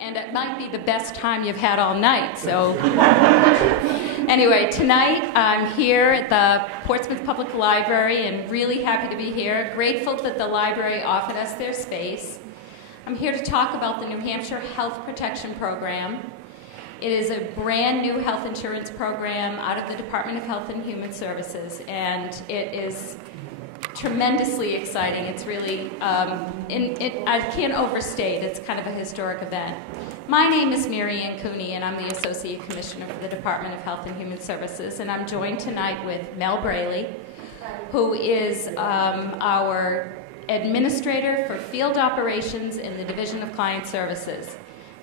and it might be the best time you've had all night. So anyway, tonight I'm here at the Portsmouth Public Library and really happy to be here. Grateful that the library offered us their space. I'm here to talk about the New Hampshire Health Protection Program. It is a brand new health insurance program out of the Department of Health and Human Services, and it is tremendously exciting. It's really, I can't overstate, it's kind of a historic event. My name is Mary Ann Cooney, and I'm the Associate Commissioner for the Department of Health and Human Services, and I'm joined tonight with Mel Braley, who is our Administrator for Field Operations in the Division of Client Services.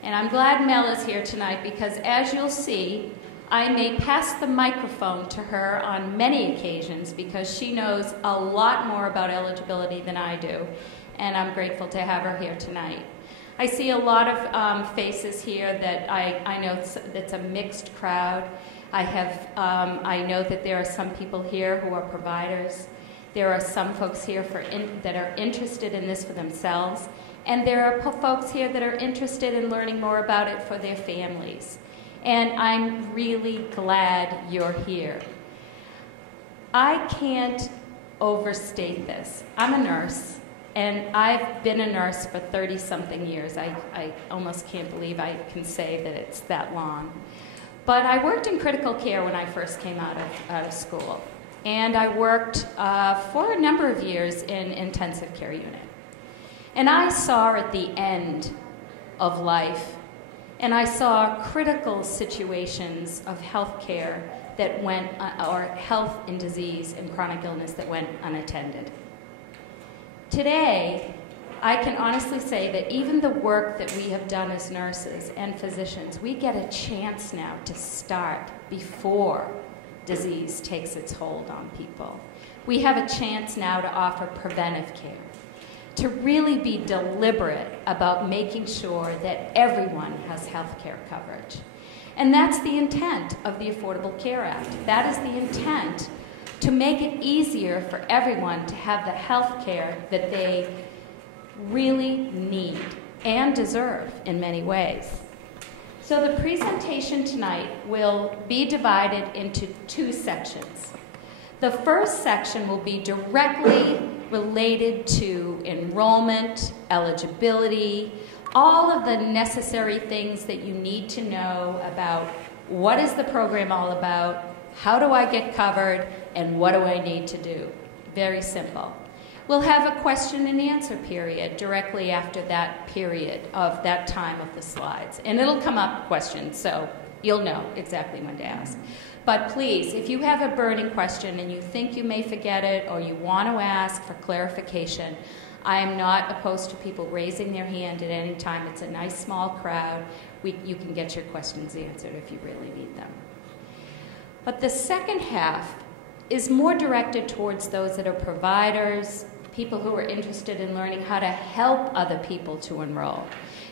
And I'm glad Mel is here tonight because, as you'll see, I may pass the microphone to her on many occasions because she knows a lot more about eligibility than I do, and I'm grateful to have her here tonight. I see a lot of faces here that I know that's a mixed crowd. I know that there are some people here who are providers. There are some folks here that are interested in this for themselves, and there are folks here that are interested in learning more about it for their families. And I'm really glad you're here. I can't overstate this. I'm a nurse, and I've been a nurse for 30-something years. I almost can't believe I can say that it's that long. But I worked in critical care when I first came out of school. And I worked for a number of years in intensive care unit. And I saw at the end of life, and I saw critical situations of health care that went, or health and disease and chronic illness that went unattended. Today, I can honestly say that even the work that we have done as nurses and physicians, we get a chance now to start before disease takes its hold on people. We have a chance now to offer preventive care, to really be deliberate about making sure that everyone has health care coverage. And that's the intent of the Affordable Care Act. That is the intent to make it easier for everyone to have the health care that they really need and deserve in many ways. So the presentation tonight will be divided into two sections. The first section will be directly related to enrollment, eligibility, all of the necessary things that you need to know about what is the program all about, how do I get covered, and what do I need to do. Very simple. We'll have a question and answer period directly after that period of that time of the slides. And it'll come up questions, so you'll know exactly when to ask. But please, if you have a burning question and you think you may forget it or you want to ask for clarification, I am not opposed to people raising their hand at any time. It's a nice small crowd. You can get your questions answered if you really need them. But the second half is more directed towards those that are providers, people who are interested in learning how to help other people to enroll.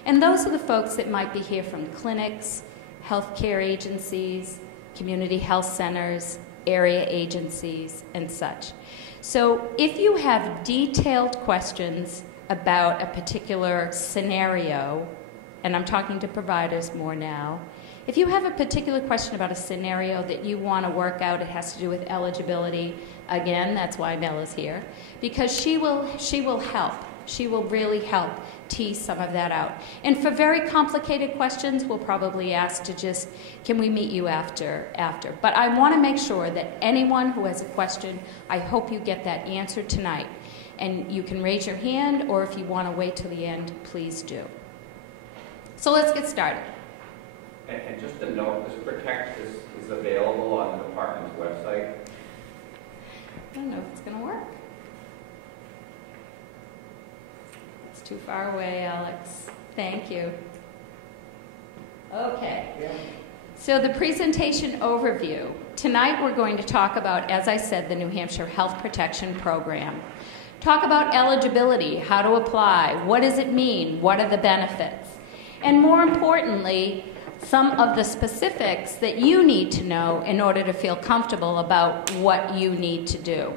And those are the folks that might be here from clinics, healthcare agencies, community health centers, area agencies, and such. So if you have detailed questions about a particular scenario, and I'm talking to providers more now, if you have a particular question about a scenario that you want to work out, it has to do with eligibility, again, that's why Mel is here, because she will help. She will really help tease some of that out. And for very complicated questions, we'll probably ask to just, can we meet you after? But I want to make sure that anyone who has a question, I hope you get that answered tonight. And you can raise your hand, or if you want to wait till the end, please do. So let's get started. And just a note, this Protect is available on the department's website. I don't know if it's going to work. It's too far away, Alex. Thank you. Okay. Yeah. So the presentation overview. Tonight we're going to talk about, as I said, the New Hampshire Health Protection Program. Talk about eligibility, how to apply, what does it mean, what are the benefits, and more importantly, some of the specifics that you need to know in order to feel comfortable about what you need to do.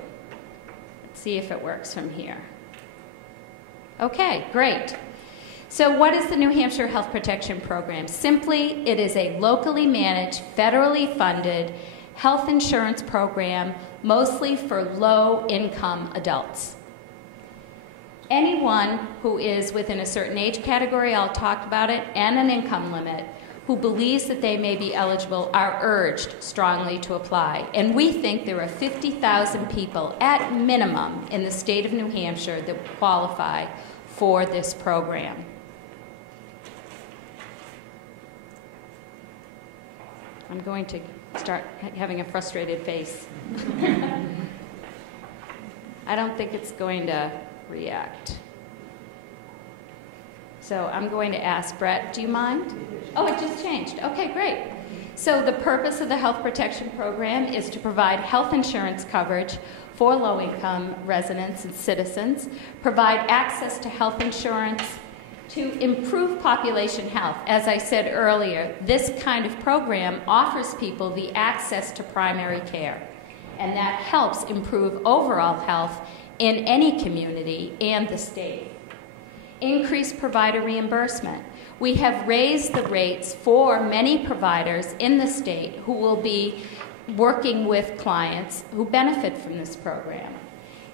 Let's see if it works from here. Okay, great. So what is the New Hampshire Health Protection Program? Simply, it is a locally managed, federally funded health insurance program, mostly for low-income adults. Anyone who is within a certain age category, I'll talk about it, and an income limit, who believes that they may be eligible are urged strongly to apply. And we think there are 50,000 people at minimum in the state of New Hampshire that qualify for this program. I'm going to start having a frustrated face. I don't think it's going to react. So I'm going to ask Brett, do you mind? Oh, it just changed. Okay, great. So the purpose of the Health Protection Program is to provide health insurance coverage for low-income residents and citizens, provide access to health insurance to improve population health. As I said earlier, this kind of program offers people the access to primary care, and that helps improve overall health in any community and the state. Increased provider reimbursement. We have raised the rates for many providers in the state who will be working with clients who benefit from this program.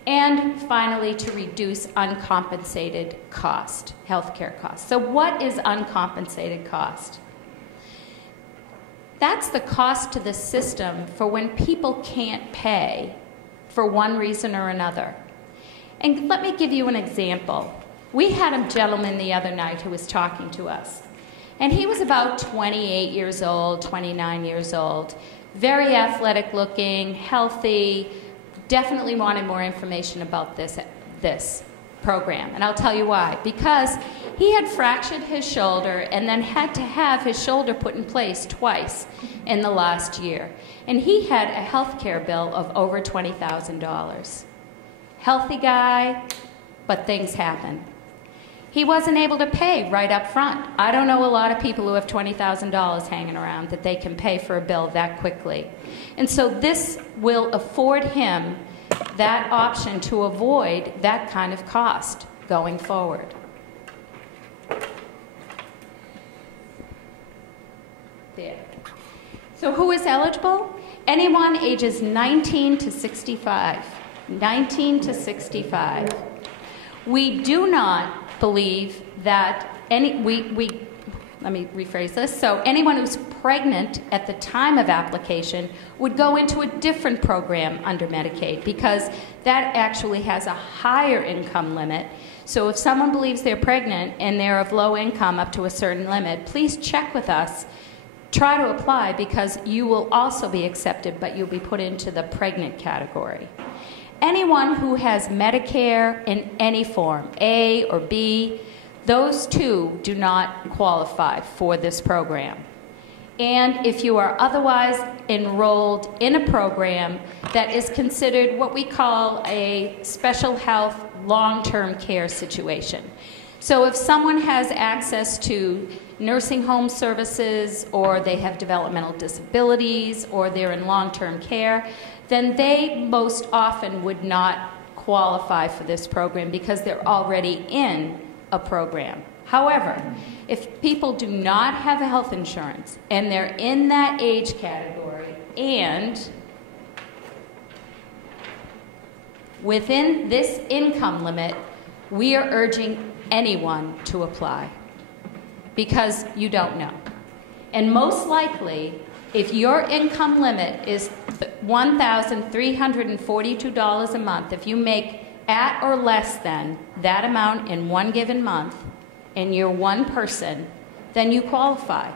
And finally, to reduce uncompensated cost, healthcare costs. So what is uncompensated cost? That's the cost to the system for when people can't pay for one reason or another. And let me give you an example. We had a gentleman the other night who was talking to us. And he was about 28 years old, 29 years old, very athletic looking, healthy, definitely wanted more information about this program. And I'll tell you why. Because he had fractured his shoulder and then had to have his shoulder put in place twice in the last year. And he had a health care bill of over $20,000. Healthy guy, but things happen. He wasn't able to pay right up front. I don't know a lot of people who have $20,000 hanging around that they can pay for a bill that quickly. And so this will afford him that option to avoid that kind of cost going forward. There. So who is eligible? Anyone ages 19 to 65. 19 to 65. We do not believe that let me rephrase this. So anyone who's pregnant at the time of application would go into a different program under Medicaid because that actually has a higher income limit. So if someone believes they're pregnant and they're of low income up to a certain limit, please check with us. Try to apply because you will also be accepted, but you'll be put into the pregnant category. Anyone who has Medicare in any form, A or B, those two do not qualify for this program. And if you are otherwise enrolled in a program that is considered what we call a special health long-term care situation. So if someone has access to nursing home services, or they have developmental disabilities, or they're in long-term care, then they most often would not qualify for this program because they're already in a program. However, if people do not have health insurance and they're in that age category and within this income limit, we are urging anyone to apply because you don't know. And most likely, if your income limit is $1,342 a month, if you make at or less than that amount in one given month, and you're one person, then you qualify.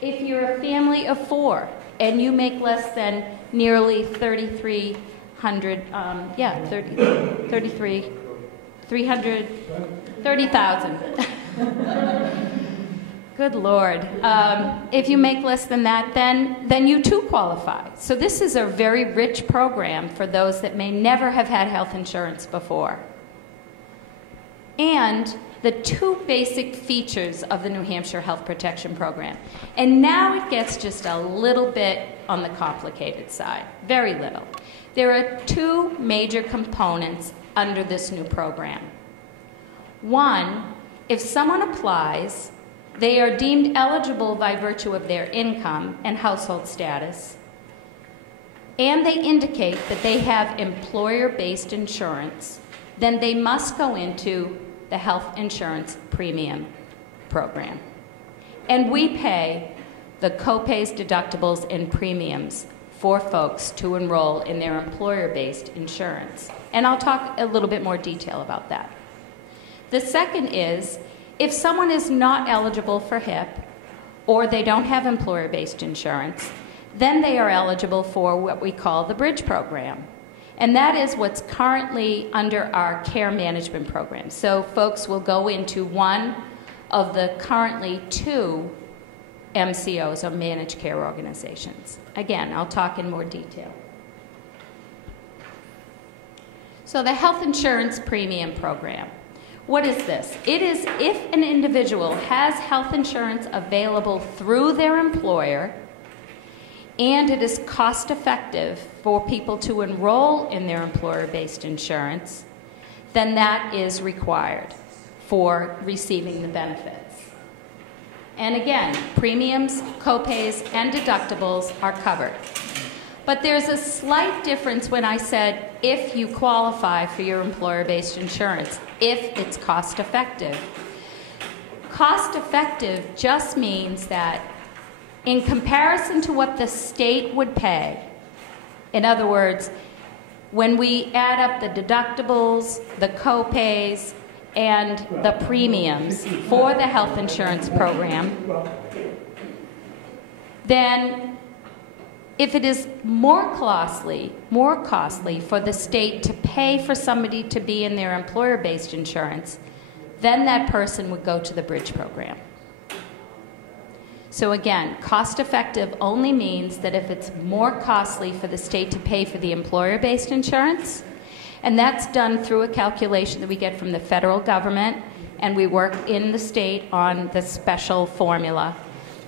If you're a family of four and you make less than nearly $3,300, $30,000. Good Lord. If you make less than that, then you too qualify. So this is a very rich program for those that may never have had health insurance before. And the two basic features of the New Hampshire Health Protection Program. And now it gets just a little bit on the complicated side, very little. There are two major components under this new program. One if someone applies, they are deemed eligible by virtue of their income and household status, and they indicate that they have employer-based insurance, then they must go into the health insurance premium program. And we pay the copays, deductibles, and premiums for folks to enroll in their employer-based insurance. And I'll talk a little bit more detail about that. The second is, if someone is not eligible for HIP, or they don't have employer-based insurance, then they are eligible for what we call the Bridge program. And that is what's currently under our care management program. So folks will go into one of the currently 2 MCOs, or managed care organizations. Again, I'll talk in more detail. So the health insurance premium program. What is this? It is if an individual has health insurance available through their employer, and it is cost effective for people to enroll in their employer-based insurance, then that is required for receiving the benefits. And again, premiums, copays, and deductibles are covered. But there's a slight difference when I said if you qualify for your employer-based insurance, if it's cost effective. Cost effective just means that in comparison to what the state would pay, in other words, when we add up the deductibles, the copays, and the premiums for the health insurance program, then if it is more costly for the state to pay for somebody to be in their employer-based insurance, then that person would go to the Bridge program. So again, cost-effective only means that if it's more costly for the state to pay for the employer-based insurance, and that's done through a calculation that we get from the federal government, and we work in the state on the special formula.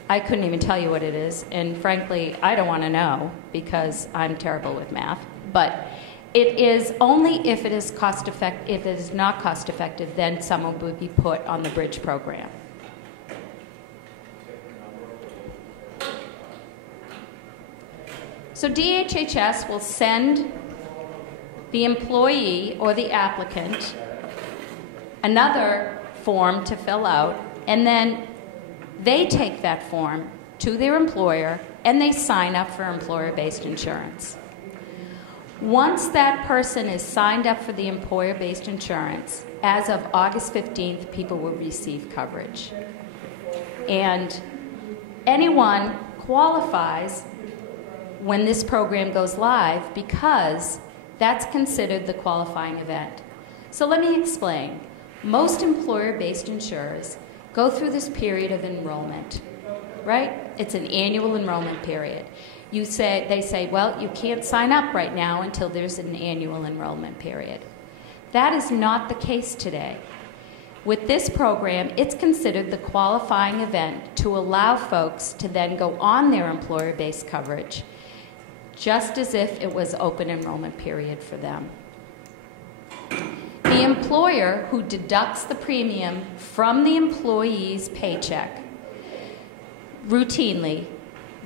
I couldn't even tell you what it is, and frankly, I don't want to know because I'm terrible with math. But it is only if it is cost-effective. If it is not cost-effective, then someone would be put on the Bridge program. So DHHS will send the employee or the applicant another form to fill out, and then they take that form to their employer and they sign up for employer-based insurance. Once that person is signed up for the employer-based insurance, as of August 15th, people will receive coverage. And anyone qualifies when this program goes live because that's considered the qualifying event. So let me explain. Most employer-based insurers go through this period of enrollment, right? It's an annual enrollment period. They say, well, you can't sign up right now until there's an annual enrollment period. That is not the case today. With this program, it's considered the qualifying event to allow folks to then go on their employer-based coverage, just as if it was open enrollment period for them. The employer who deducts the premium from the employee's paycheck routinely,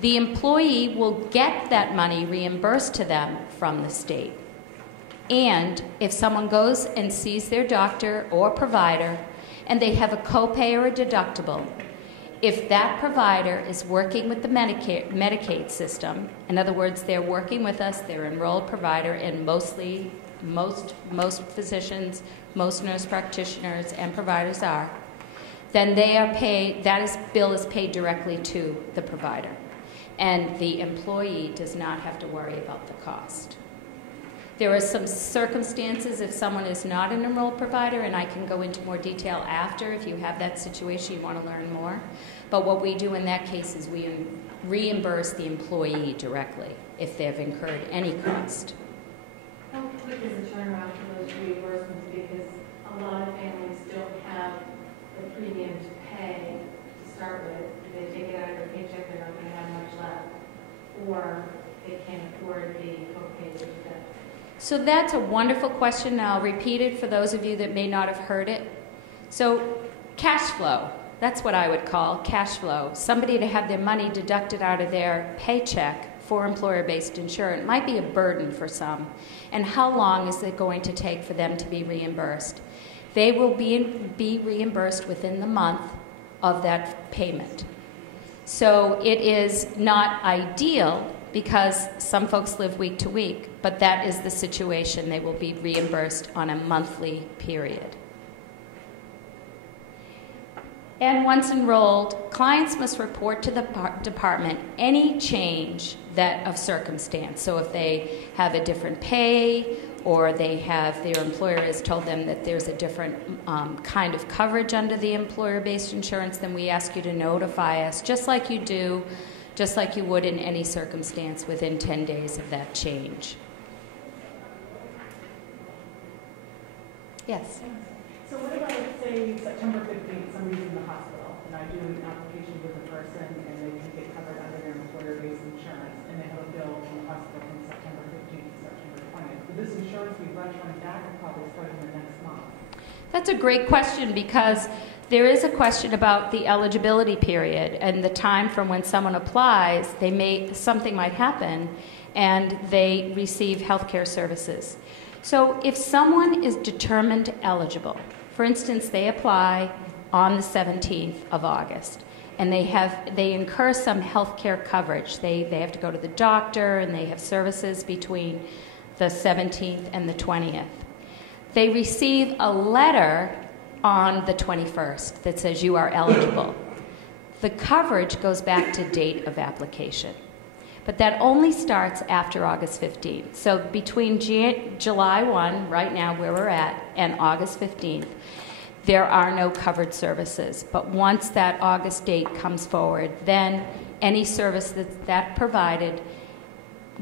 the employee will get that money reimbursed to them from the state. And if someone goes and sees their doctor or provider and they have a copay or a deductible, if that provider is working with the Medicaid system, in other words, they're working with us, they're an enrolled provider, and most physicians, most nurse practitioners and providers are, then they are paid, bill is paid directly to the provider. And the employee does not have to worry about the cost. There are some circumstances if someone is not an enrolled provider, and I can go into more detail after if you have that situation, you want to learn more. But what we do in that case is we reimburse the employee directly if they've incurred any cost. How quick is the turnaround for those reimbursements? Because a lot of families don't have the premium to pay to start with. If they take it out of their paycheck, they're not going to have much left. Or they can't afford the copay to that. So that's a wonderful question, and I'll repeat it for those of you that may not have heard it. So cash flow. That's what I would call cash flow. Somebody to have their money deducted out of their paycheck for employer-based insurance might be a burden for some. And how long is it going to take for them to be reimbursed? They will be reimbursed within the month of that payment. So it is not ideal because some folks live week to week, but that is the situation. They will be reimbursed on a monthly period. And once enrolled, clients must report to the department any change of circumstance. So if they have a different pay, or their employer has told them that there's a different kind of coverage under the employer-based insurance, then we ask you to notify us, just like you would in any circumstance within 10 days of that change. Yes? So what about, say, September 15th, somebody's in the hospital, and I do an application with a person, and they can get covered under their employer-based insurance, and they have a bill from the hospital from September 15th to September 20th. Would this insurance be retroactive back or probably starting the next month? That's a great question, because there is a question about the eligibility period and the time from when someone applies. Something might happen, and they receive health care services. So if someone is determined eligible, for instance, they apply on the 17th of August, and they incur some health care coverage. They have to go to the doctor, and they have services between the 17th and the 20th. They receive a letter on the 21st that says you are eligible. The coverage goes back to date of application. But that only starts after August 15th. So between July 1, right now where we're at, and August 15th, there are no covered services. But once that August date comes forward, then any service that's provided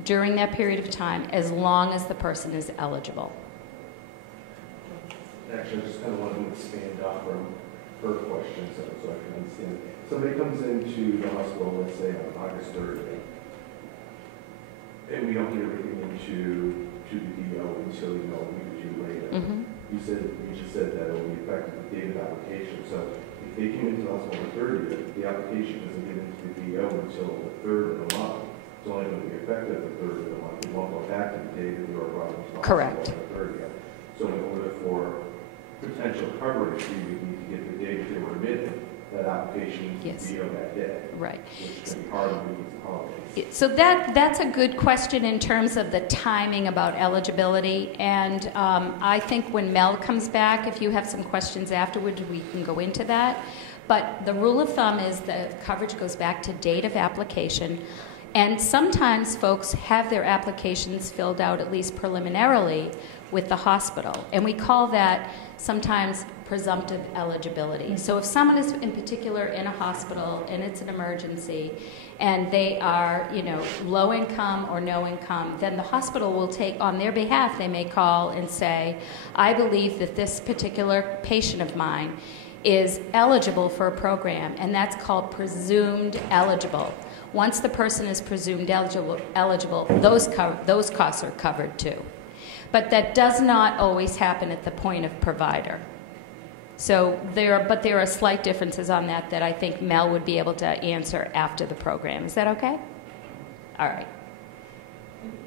during that period of time, as long as the person is eligible. Actually, I just kind of wanted to expand off from her question so I can understand. Somebody comes into the hospital, let's say on August 30th, and we don't get everything into the DO until, a week or two later. Mm-hmm. You just said that it will be effective the date of application. So if they came into the hospital on the 30th, the application doesn't get into the DO until the 3rd of the month. It's only going to be effective the 3rd of the month. It won't go back to the day that you were brought into the Correct. hospital on the 30th. So in order for potential coverage, we would need to get the date that they were admitted, that application to Yes. the DO that day. Right. Which can be hard on weekends and holidays. So that's a good question in terms of the timing about eligibility. And I think when Mel comes back, if you have some questions afterwards, we can go into that. But the rule of thumb is that coverage goes back to date of application. And sometimes folks have their applications filled out, at least preliminarily, with the hospital. And we call that sometimes presumptive eligibility. So if someone is in particular in a hospital and it's an emergency and they are, low income or no income, then the hospital will take, on their behalf, they may call and say, I believe that this particular patient of mine is eligible for a program, and that's called presumed eligible. Once the person is presumed eligible, those costs are covered too. But that does not always happen at the point of provider. So there are slight differences on that I think Mel would be able to answer after the program. Is that okay? All right.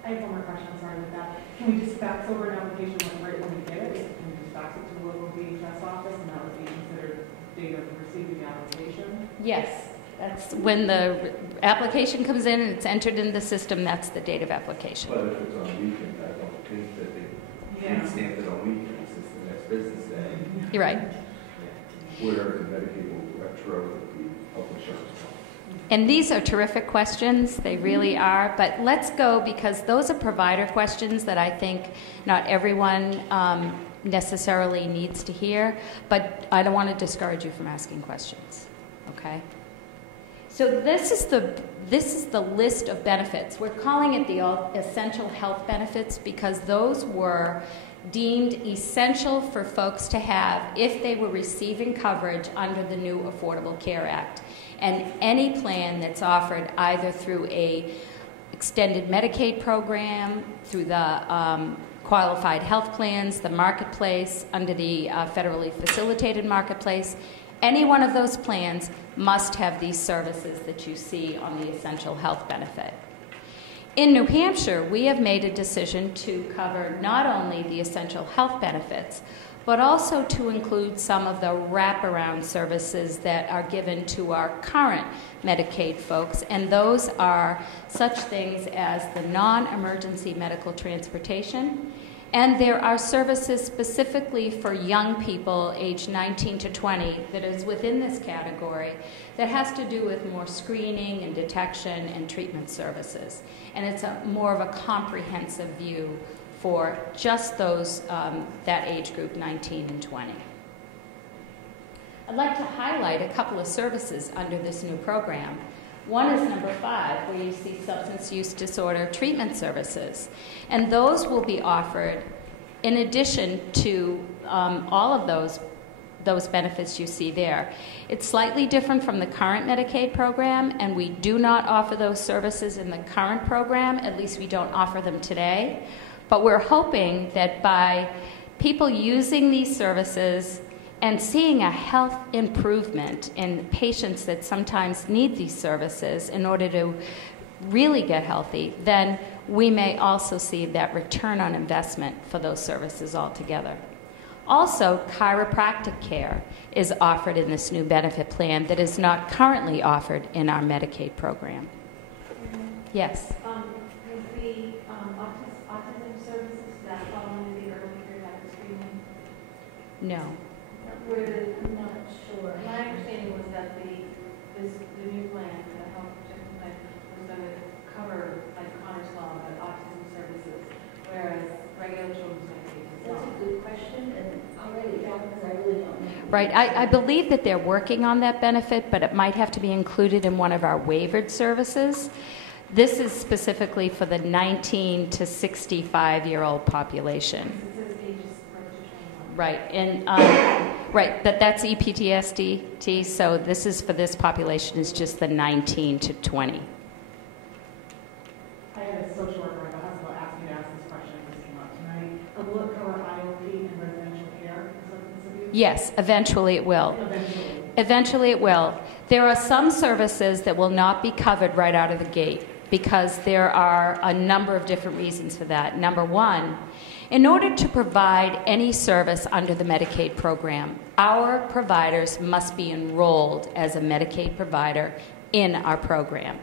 I have one more question, I'm sorry with that. Can we just fax over an application when we get it? Can we just fax it to the local DHS office, and that would be considered date of receiving the application? Yes. That's when the application comes in and it's entered in the system, that's the date of application. But if it's on weekends, I don't think that they stamp it on weekends. It's the next business day. You're right. Where the Medicaid will retro the health insurance. And these are terrific questions. They really are. But let's go, because those are provider questions that I think not everyone necessarily needs to hear. But I don't want to discourage you from asking questions. Okay? So this is the list of benefits. We're calling it the essential health benefits because those were deemed essential for folks to have if they were receiving coverage under the new Affordable Care Act. And any plan that's offered either through a extended Medicaid program, through the qualified health plans, the marketplace, under the federally facilitated marketplace, Any one of those plans must have these services that you see on the essential health benefit. In New Hampshire, we have made a decision to cover not only the essential health benefits, but also to include some of the wraparound services that are given to our current Medicaid folks, and those are such things as the non-emergency medical transportation, and there are services specifically for young people aged 19 to 20 that is within this category that has to do with more screening and detection and treatment services. And it's more of a comprehensive view for just those, that age group, 19 and 20. I'd like to highlight a couple of services under this new program. One is number 5, where you see substance use disorder treatment services. And those will be offered in addition to all of those benefits you see there. It's slightly different from the current Medicaid program, and we do not offer those services in the current program, at least we don't offer them today. But we're hoping that by people using these services and seeing a health improvement in patients that sometimes need these services in order to really get healthy, then we may also see that return on investment for those services altogether. Also, chiropractic care is offered in this new benefit plan that is not currently offered in our Medicaid program. Yes? Is the autism services that fall under the early periodic screening? No. I'm not sure. My understanding was that the new plan, the health protection plan, was going to cover like Connor's Law, but autism services, whereas regular children's Medicaid is not. That's a good question, and I'll write it down because I really don't know. Right. I believe that they're working on that benefit, but it might have to be included in one of our waivered services. This is specifically for the 19 to 65-year-old population. It says ages birth to 21. Right. And right, that's EPTSD, so this is for this population is just the 19 to 20. I had a social worker at the hospital ask me to ask this question if this came up tonight. Will it cover IOP and residential care for substance abuse? Yes, eventually it will. Eventually. Eventually it will. There are some services that will not be covered right out of the gate because there are a number of different reasons for that. Number one, in order to provide any service under the Medicaid program, our providers must be enrolled as a Medicaid provider in our program.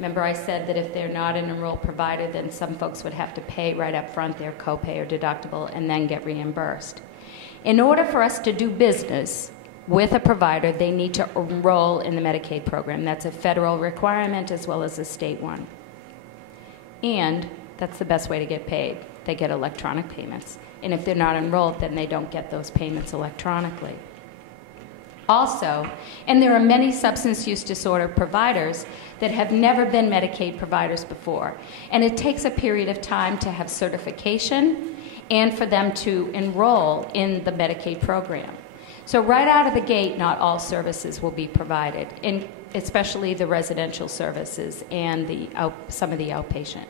Remember I said that if they're not an enrolled provider, then some folks would have to pay right up front their copay or deductible and then get reimbursed. In order for us to do business with a provider, they need to enroll in the Medicaid program. That's a federal requirement as well as a state one. And that's the best way to get paid. They get electronic payments. And if they're not enrolled, then they don't get those payments electronically. Also, and there are many substance use disorder providers that have never been Medicaid providers before. And it takes a period of time to have certification and for them to enroll in the Medicaid program. So right out of the gate, not all services will be provided, especially the residential services and some of the outpatient.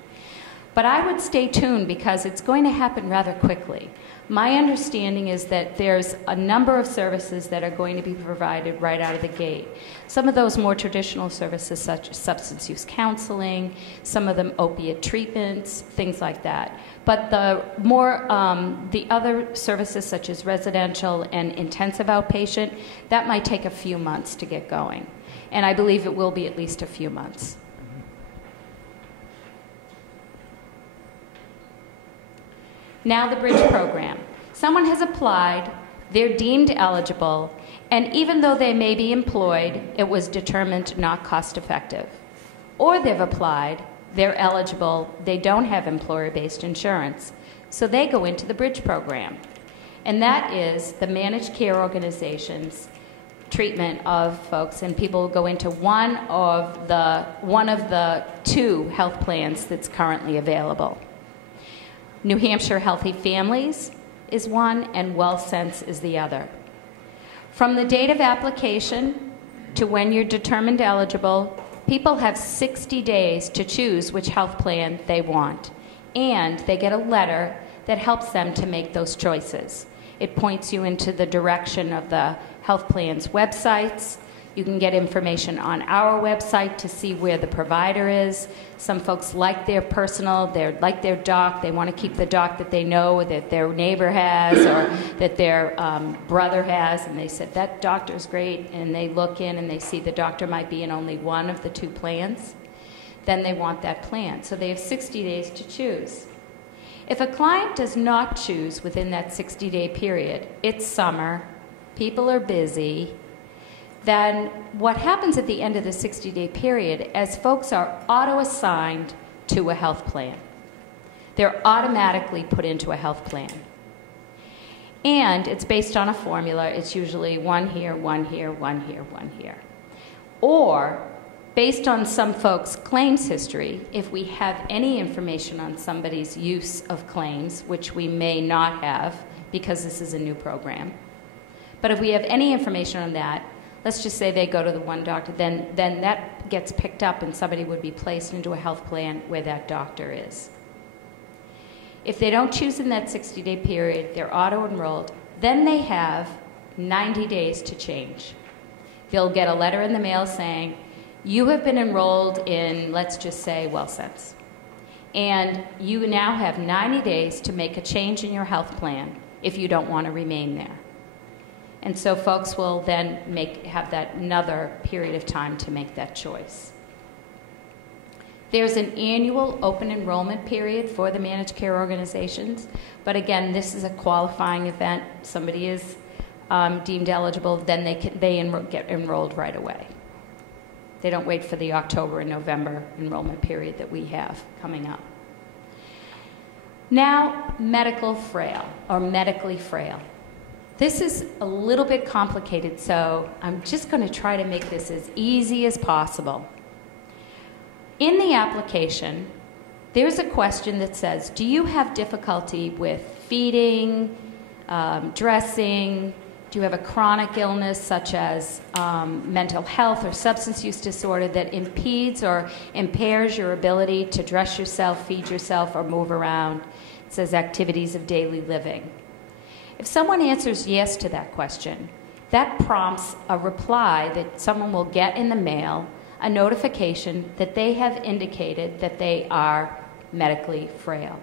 But I would stay tuned because it's going to happen rather quickly. My understanding is that there's a number of services that are going to be provided right out of the gate. Some of those more traditional services such as substance use counseling, some of them opiate treatments, things like that. But the other services such as residential and intensive outpatient, that might take a few months to get going. And I believe it will be at least a few months. Now the bridge program. Someone has applied, they're deemed eligible, and even though they may be employed, it was determined not cost effective. Or they've applied, they're eligible, they don't have employer-based insurance, so they go into the bridge program. And that is the managed care organization's treatment of folks, and people go into one of the 2 health plans that's currently available. New Hampshire Healthy Families is one, and WellSense is the other. From the date of application to when you're determined eligible, people have 60 days to choose which health plan they want, and they get a letter that helps them to make those choices. It points you into the direction of the health plan's websites. You can get information on our website to see where the provider is. Some folks like their personal, they like their doc. They want to keep the doc that they know, that their neighbor has, or that their brother has. And they said, that doctor's great. And they look in and they see the doctor might be in only one of the 2 plans. Then they want that plan. So they have 60 days to choose. If a client does not choose within that 60-day period, it's summer, people are busy, then what happens at the end of the 60-day period is folks are auto-assigned to a health plan. They're automatically put into a health plan. And it's based on a formula. It's usually 1 here, 1 here, 1 here, 1 here. Or, based on some folks' claims history, if we have any information on somebody's use of claims, which we may not have because this is a new program, but if we have any information on that, let's just say they go to the one doctor, then that gets picked up and somebody would be placed into a health plan where that doctor is. If they don't choose in that 60-day period, they're auto-enrolled, then they have 90 days to change. They'll get a letter in the mail saying, you have been enrolled in, let's just say, WellSense. And you now have 90 days to make a change in your health plan if you don't want to remain there. And so folks will then have that another period of time to make that choice. There's an annual open enrollment period for the managed care organizations, but again, this is a qualifying event. Somebody is deemed eligible, then they get enrolled right away. They don't wait for the October and November enrollment period that we have coming up. Now, medically frail. This is a little bit complicated, so I'm just going to try to make this as easy as possible. In the application, there's a question that says, do you have difficulty with feeding, dressing? Do you have a chronic illness such as mental health or substance use disorder that impedes or impairs your ability to dress yourself, feed yourself, or move around? It says activities of daily living. If someone answers yes to that question, that prompts a reply that someone will get in the mail, a notification that they have indicated that they are medically frail.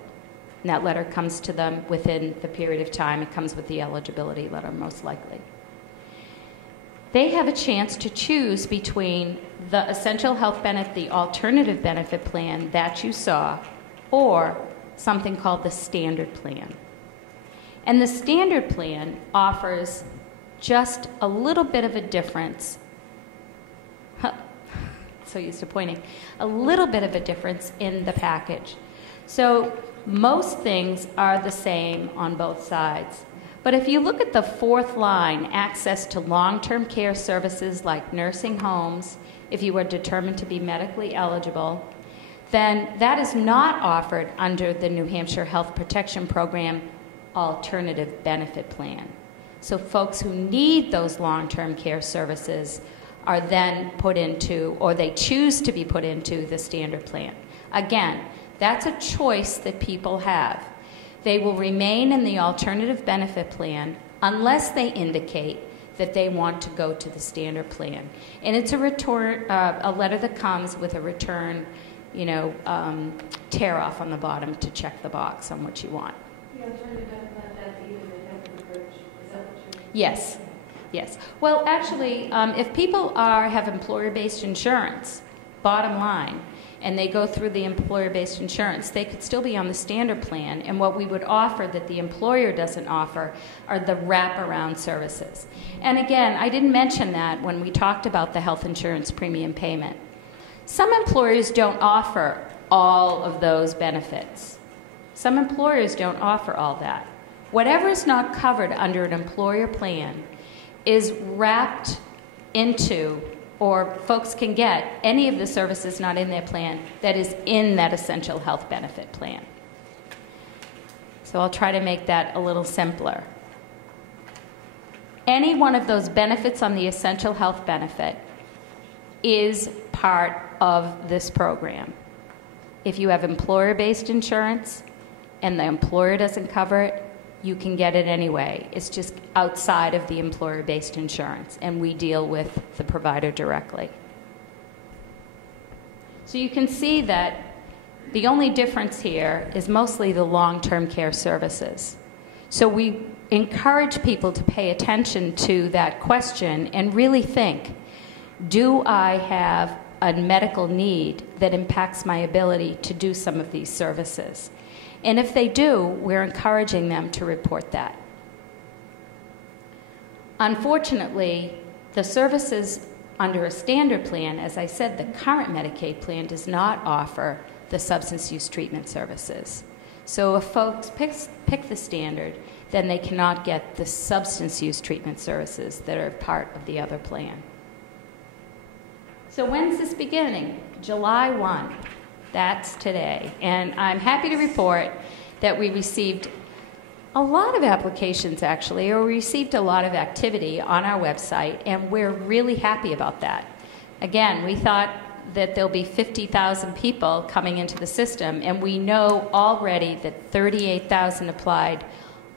And that letter comes to them within the period of time. It comes with the eligibility letter, most likely. They have a chance to choose between the essential health benefit, the alternative benefit plan that you saw, or something called the standard plan. And the standard plan offers just a little bit of a difference. So used to pointing. A little bit of a difference in the package. So most things are the same on both sides. But if you look at the 4th line, access to long-term care services like nursing homes, if you were determined to be medically eligible, then that is not offered under the New Hampshire Health Protection Program alternative benefit plan. So folks who need those long-term care services are then put into, or they choose to be put into, the standard plan. Again, that's a choice that people have. They will remain in the alternative benefit plan unless they indicate that they want to go to the standard plan. And it's a letter that comes with a return, tear off on the bottom to check the box on what you want. The alternative benefit, that's either the benefit bridge, is that what you're? Yes, yes. Well, actually, if people have employer-based insurance, bottom line, and they go through the employer-based insurance, they could still be on the standard plan. And what we would offer that the employer doesn't offer are the wraparound services. And again, I didn't mention that when we talked about the health insurance premium payment. Some employers don't offer all of those benefits. Some employers don't offer all that. Whatever is not covered under an employer plan is wrapped into, or folks can get any of the services not in their plan that is in that essential health benefit plan. So I'll try to make that a little simpler. Any one of those benefits on the essential health benefit is part of this program. If you have employer-based insurance and the employer doesn't cover it, you can get it anyway. It's just outside of the employer-based insurance, and we deal with the provider directly. So you can see that the only difference here is mostly the long-term care services. So we encourage people to pay attention to that question and really think, do I have a medical need that impacts my ability to do some of these services? And if they do, we're encouraging them to report that. Unfortunately, the services under a standard plan, as I said, the current Medicaid plan does not offer the substance use treatment services. So if folks pick the standard, then they cannot get the substance use treatment services that are part of the other plan. So when's this beginning? July 1. That's today. And I'm happy to report that we received a lot of applications, actually, or we received a lot of activity on our website, and we're really happy about that. Again, we thought that there'll be 50,000 people coming into the system, and we know already that 38,000 applied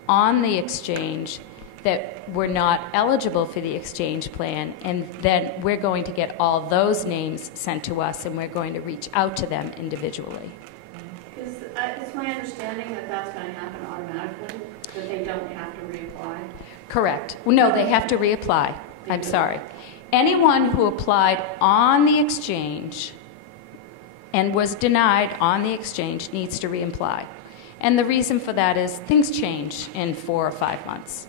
on the exchange that were not eligible for the exchange plan, and then we're going to get all those names sent to us, and we're going to reach out to them individually. It's my understanding that that's going to happen automatically, that they don't have to reapply? Correct. No, they have to reapply. I'm sorry. Anyone who applied on the exchange and was denied on the exchange needs to reapply. And the reason for that is things change in 4 or 5 months.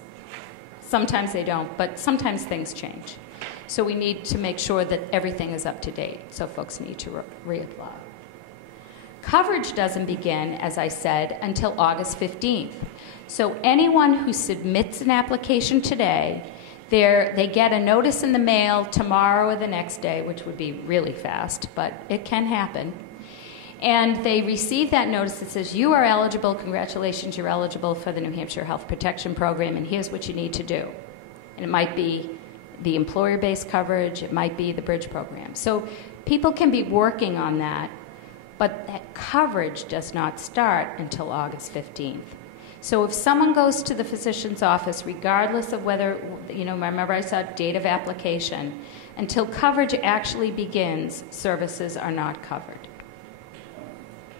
Sometimes they don't, but sometimes things change. So we need to make sure that everything is up to date, so folks need to reapply. Coverage doesn't begin, as I said, until August 15th. So anyone who submits an application today, they get a notice in the mail tomorrow or the next day, which would be really fast, but it can happen. And they receive that notice that says, you are eligible, congratulations, you're eligible for the New Hampshire Health Protection Program, and here's what you need to do. And it might be the employer-based coverage, it might be the bridge program. So people can be working on that, but that coverage does not start until August 15th. So if someone goes to the physician's office, regardless of whether, remember I said date of application, until coverage actually begins, services are not covered.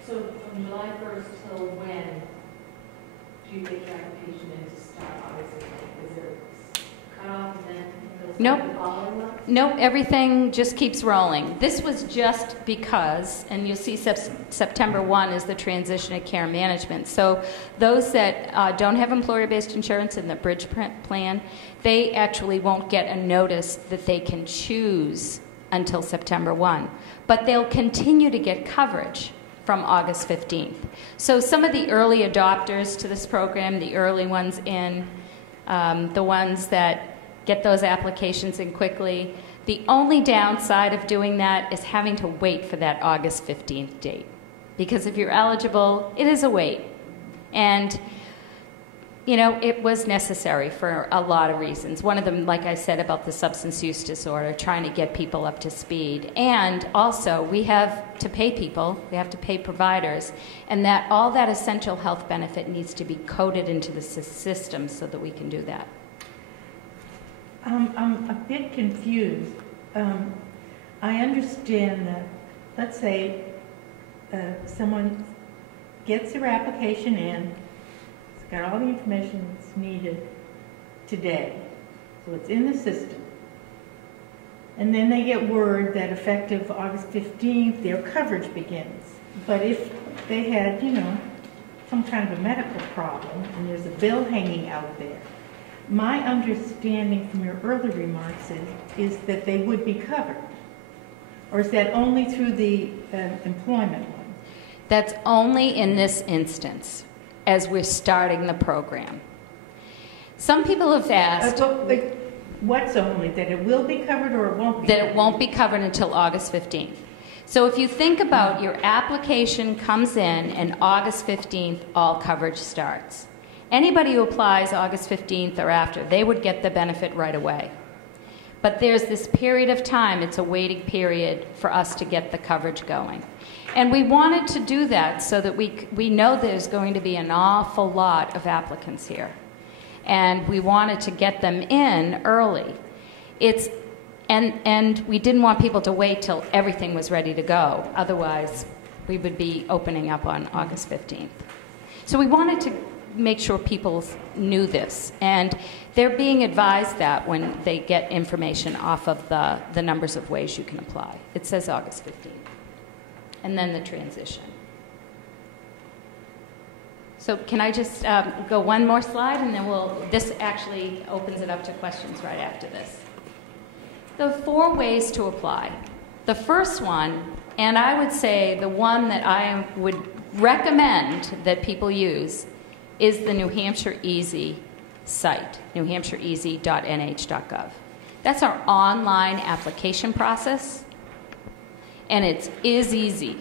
So from July 1st till when do you get your application in to start? Obviously, is there a cutoff and then it'll start the following month? Nope, everything just keeps rolling. This was just because, and you'll see September 1 is the transition of care management. So those that don't have employer-based insurance in the bridge plan, they actually won't get a notice that they can choose until September 1. But they'll continue to get coverage from August 15th. So some of the early adopters to this program, the early ones in, the ones that get those applications in quickly, the only downside of doing that is having to wait for that August 15th date. Because if you're eligible, it is a wait. And, it was necessary for a lot of reasons. One of them, like I said, about the substance use disorder, trying to get people up to speed. And also, we have to pay people, we have to pay providers, and that all that essential health benefit needs to be coded into the system so that we can do that. I'm a bit confused. I understand that, let's say, someone gets their application in, it's got all the information that's needed today, so it's in the system. And then they get word that effective August 15th, their coverage begins. But if they had, some kind of a medical problem and there's a bill hanging out there, my understanding from your earlier remarks is that they would be covered. Or is that only through the employment one? That's only in this instance, as we're starting the program. Some people have asked... What's only? That it will be covered or it won't be covered? That it won't be covered until August 15th. So if you think about your application comes in and August 15th, all coverage starts. Anybody who applies August 15th or after, they would get the benefit right away. But there's this period of time, it's a waiting period for us to get the coverage going. And we wanted to do that so that we know there's going to be an awful lot of applicants here. And we wanted to get them in early. And we didn't want people to wait till everything was ready to go. Otherwise, we would be opening up on August 15th. So we wanted to make sure people knew this. And they're being advised that when they get information off of the numbers of ways you can apply. It says August 15th. And then the transition. So can I just go one more slide, and then this actually opens it up to questions right after this. The 4 ways to apply. The first one, and I would say the one that I would recommend that people use, is the New Hampshire Easy site, newhampshireeasy.nh.gov. That's our online application process, and it is easy.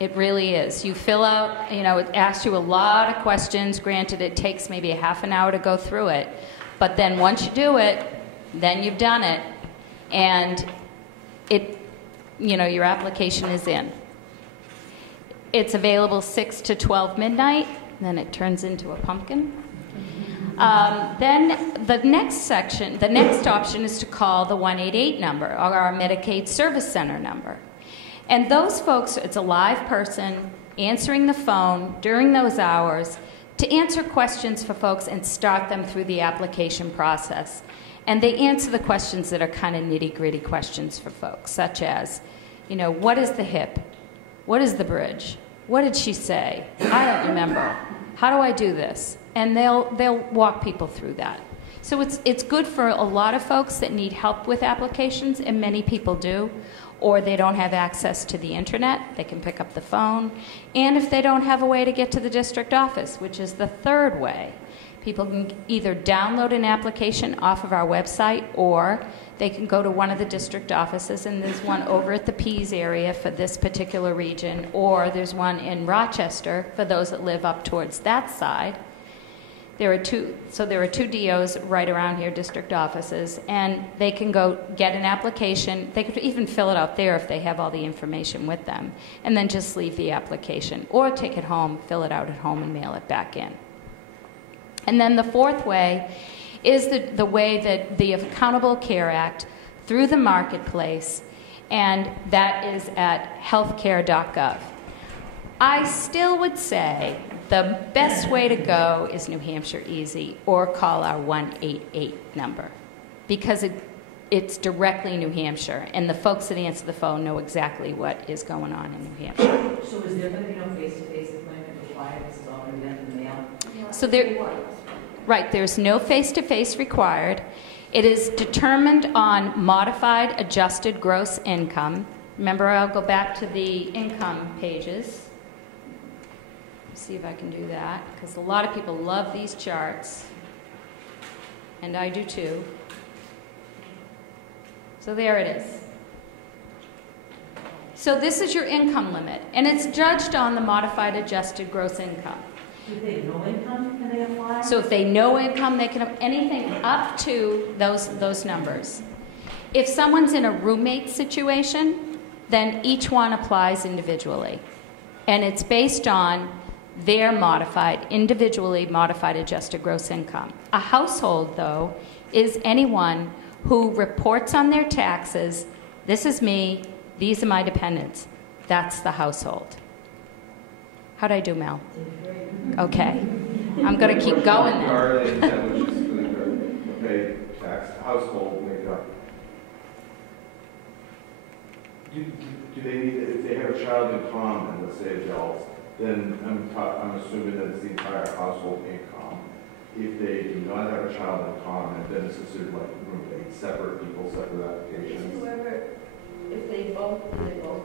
It really is. You fill out, it asks you a lot of questions. Granted, it takes maybe a half an hour to go through it, but then once you do it, then you've done it, and your application is in. It's available 6 to 12 midnight, then it turns into a pumpkin. Then the next option is to call the 188 number, or our Medicaid Service Center number. And those folks, it's a live person answering the phone during those hours to answer questions for folks and start them through the application process. And they answer the questions that are kind of nitty-gritty questions for folks, such as, what is the hip? What is the bridge? What did she say? I don't remember. How do I do this? And they'll walk people through that. So it's good for a lot of folks that need help with applications, and many people do, or they don't have access to the internet. They can pick up the phone. And if they don't have a way to get to the district office, which is the third way, people can either download an application off of our website, or they can go to one of the district offices, and there's one over at the Pease area for this particular region, or there's one in Rochester for those that live up towards that side. There are two DOs right around here, district offices, and they can go get an application. They could even fill it out there if they have all the information with them, and then just leave the application, or take it home, fill it out at home, and mail it back in. And then the fourth way is the way that the Accountable Care Act through the marketplace, and that is at healthcare.gov. I still would say the best way to go is New Hampshire Easy, or call our 188 number, because it's directly New Hampshire, and the folks that answer the phone know exactly what is going on in New Hampshire. So is there going to be no face-to-face appointment required? This is already done in the mail? So there's no face-to-face required. It is determined on modified adjusted gross income. Remember, I'll go back to the income pages. See if I can do that, because a lot of people love these charts, and I do too. So there it is. So this is your income limit, and it's judged on the modified adjusted gross income. If they have no income, can they apply? So if they no income, they can have anything up to those numbers. If someone's in a roommate situation, then each one applies individually, and it's based on their individually modified adjusted gross income. A household, though, is anyone who reports on their taxes, this is me, these are my dependents. That's the household. How'd I do, Mel? Okay. I'm going to keep going then. Okay, tax, household makeup. Do they need, if they have a child in common, let's say adults, then I'm assuming that it's the entire household income. If they do not have a child in common, then it's considered like roommates, separate people, separate applications. If they both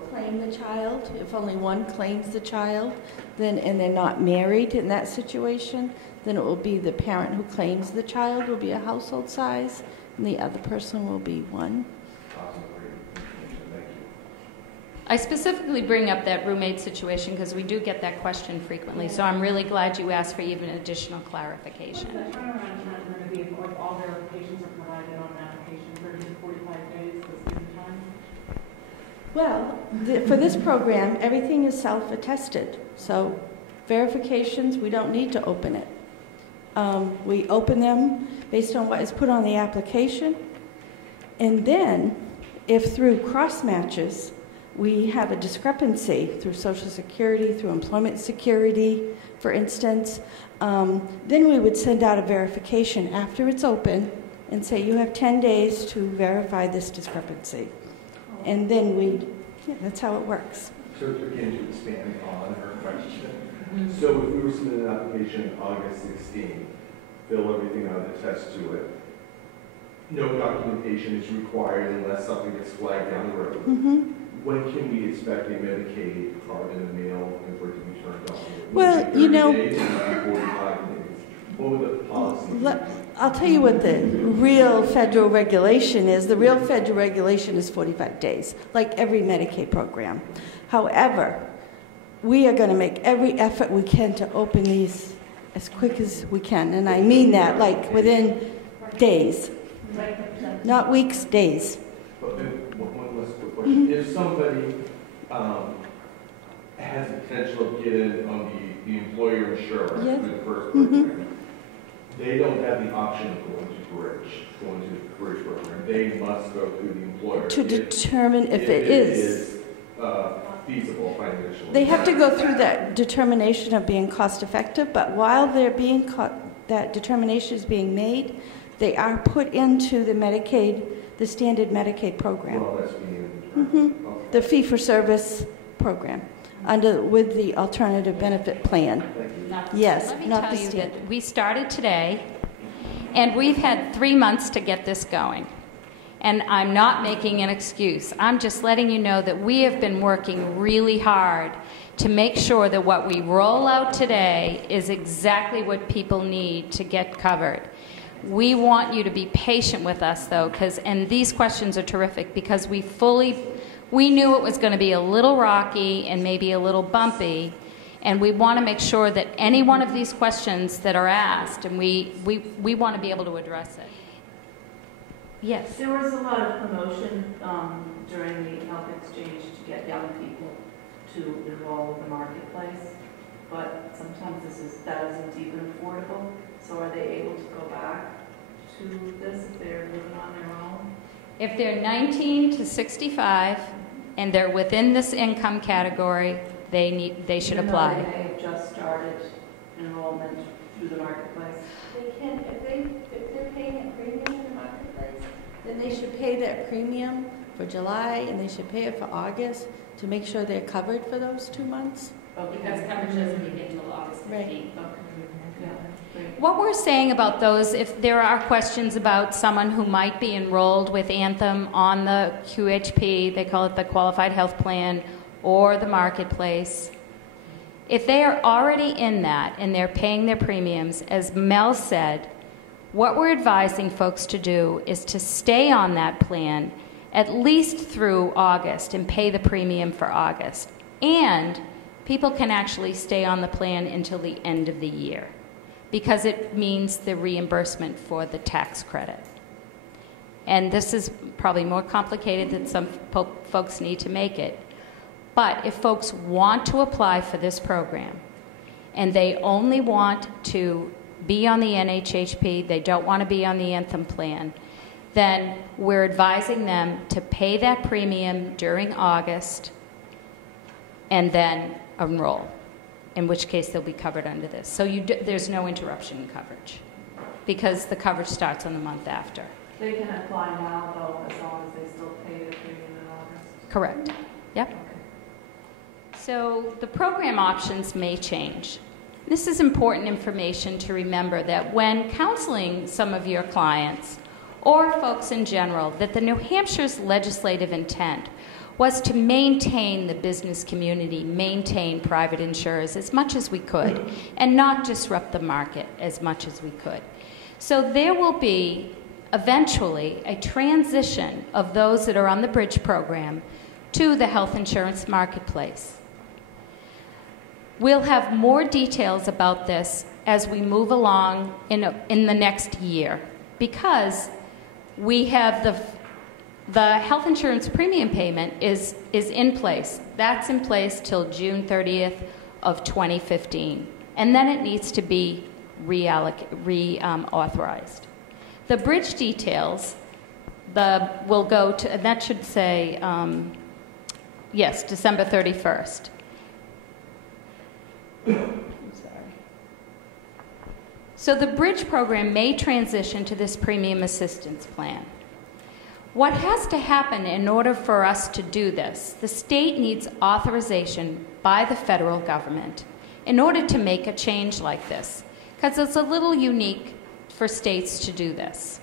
claim the child, if only one claims the child, then and they're not married in that situation, then it will be the parent who claims the child will be a household size, and the other person will be one. I specifically bring up that roommate situation because we do get that question frequently, so I'm really glad you asked for even additional clarification. What's the turnaround time going to be if all their applications are provided on an application, 30 to 45 days, this given time? Well, for this program, everything is self-attested. So verifications, we don't need to open it. We open them based on what is put on the application. And then, if through cross matches, we have a discrepancy through Social Security, through Employment Security, for instance, then we would send out a verification after it's open and say, you have 10 days to verify this discrepancy. And then that's how it works. So again, to expand on her question, so if we were submitting an application August 16th, fill everything out, attest to it, no documentation is required unless something gets flagged down the road. Mm-hmm. When can we expect a Medicaid card in the mail and for it to be turned on? Well, 30 days, 45 days? What would the policy I'll tell you what the real federal regulation is. The real federal regulation is 45 days, like every Medicaid program. However, we are going to make every effort we can to open these as quick as we can. And I mean that, like within days. Not weeks, days. But then, one last quick question. Mm-hmm. If somebody has the potential of getting on the employer insurance Yes. through the first program, they don't have the option of going to the bridge program. They must go through the employer To determine if it is feasible financially. They have to go through that determination of being cost effective, but while they're being that determination is being made, they are put into the Medicaid, the standard Medicaid program. Well, that's being determined. Okay. The fee-for-service program, with the alternative benefit plan. Yes, Let me not tell the you standard. that we started today, and we've had 3 months to get this going. And I'm not making an excuse. I'm just letting you know that we have been working really hard to make sure that what we roll out today is exactly what people need to get covered. We want you to be patient with us, though, and these questions are terrific, because we knew it was going to be a little rocky and maybe a little bumpy, and we want to make sure that any one of these questions that are asked, and we want to be able to address it. Yes. There was a lot of promotion during the health exchange to get young people to enroll in the marketplace, but sometimes that isn't even affordable. So are they able to go back to this if they're living on their own? If they're 19 to 65 and they're within this income category, they should apply. Even though they may have just started enrollment through the marketplace. They can, if they're paying a premium in the marketplace, then they should pay that premium for July and they should pay it for August to make sure they're covered for those 2 months. Because coverage doesn't begin until August 15th. Right. What we're saying about those, if there are questions about someone who might be enrolled with Anthem on the QHP, they call it the Qualified Health Plan, or the Marketplace, if they are already in that and they're paying their premiums, as Mel said, what we're advising folks to do is to stay on that plan at least through August and pay the premium for August. And people can actually stay on the plan until the end of the year, because it means the reimbursement for the tax credit. And this is probably more complicated than some folks need to make it. But if folks want to apply for this program and they only want to be on the NHHP, they don't want to be on the Anthem plan, then we're advising them to pay that premium during August and then enroll, in which case they'll be covered under this. So there's no interruption in coverage, because the coverage starts on the month after. They can apply now, though, as long as they still pay their premium in August? Correct. Yep. Okay. So the program options may change. This is important information to remember, that when counseling some of your clients, or folks in general, that the New Hampshire's legislative intent was to maintain the business community, maintain private insurers as much as we could, and not disrupt the market as much as we could. So there will be eventually a transition of those that are on the bridge program to the health insurance marketplace. We'll have more details about this as we move along in the next year, because we have The health insurance premium payment is in place. That's in place till June 30th of 2015. And then it needs to be reauthorized. The bridge details will go to, and that should say, yes, December 31st. I'm sorry. So the bridge program may transition to this premium assistance plan. What has to happen in order for us to do this? The state needs authorization by the federal government in order to make a change like this, because it's a little unique for states to do this.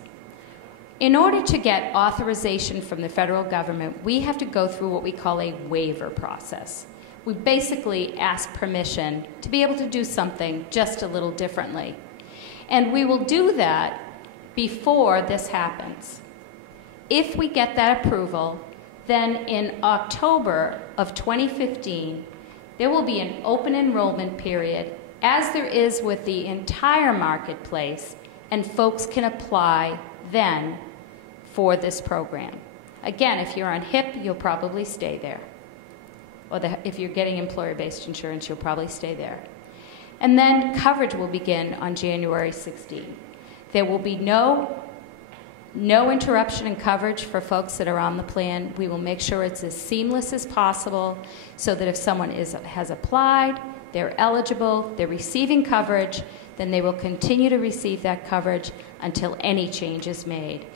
In order to get authorization from the federal government, we have to go through what we call a waiver process. We basically ask permission to be able to do something just a little differently. And we will do that before this happens. If we get that approval, then in October of 2015, there will be an open enrollment period, as there is with the entire marketplace, and folks can apply then for this program. Again, if you're on HIP, you'll probably stay there. Or if you're getting employer-based insurance, you'll probably stay there. And then coverage will begin on January 16th. There will be no interruption in coverage for folks that are on the plan. We will make sure it's as seamless as possible so that if someone has applied, they're eligible, they're receiving coverage, then they will continue to receive that coverage until any change is made.